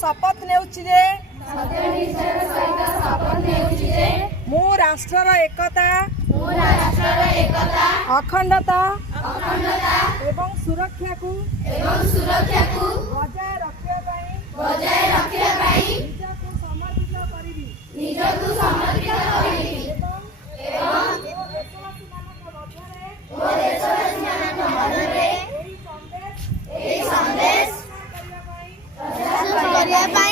शपथ नेउछि जे मु राष्ट्रर एकता अखंडता एवं सुरक्षा को बजाय रखिया निजकु समर्पित करिबी एवं देशवासी मानक मध्यरे एही संदेश प्रचार करिया